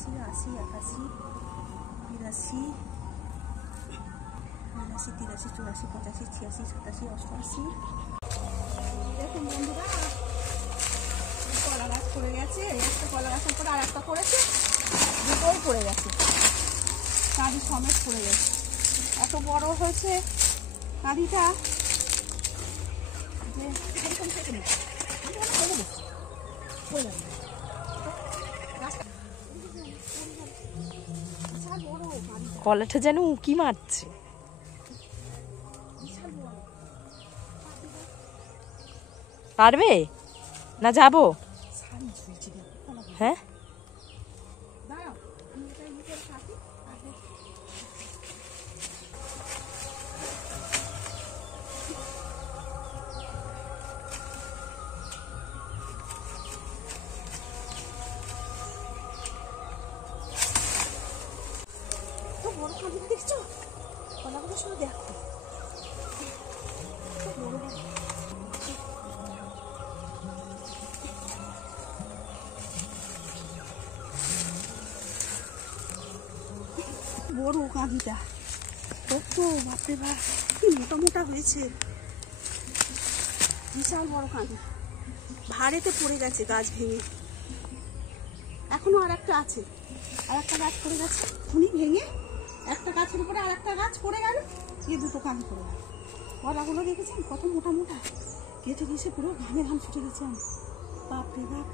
85, 80, 81, 82, 83, 84, 85, 86, 87, 88। দেখুন বন্ধুরা, কলা গাছ পড়ে গেছে, একটা কলা গাছের পরে আর একটা পড়েছে, দুটোই পড়ে গেছে, কাঁদি সমেত পড়ে গেছে। এত বড় হয়েছে কাঁদিটা যে কলাটা যেন উঁকি মারছে। পারবে না যাবো? হ্যাঁ বড় কাঁদি দেখছো, কলাগুলো শুধু দেখো, বড় কাঁদিটা কত, বাপরে বাপ কি মোটা মোটা হয়েছে, বিশাল বড় কাঁদি, ভাড়েতে পড়ে গেছে গাছ ভেঙে। এখনো আর একটা আছে, আর একটা গাছ পড়ে গেছে, উনি ভেঙে একটা গাছের উপরে আর একটা গাছ পড়ে গেল, এই দুটো কাঁদি পড়ে গেল। কলাগুলো দেখেছেন কত মোটা মোটা, কেটে গেছে পুরো ঘামে ঘাম ছুটে গেছে, বাপরে বাপ।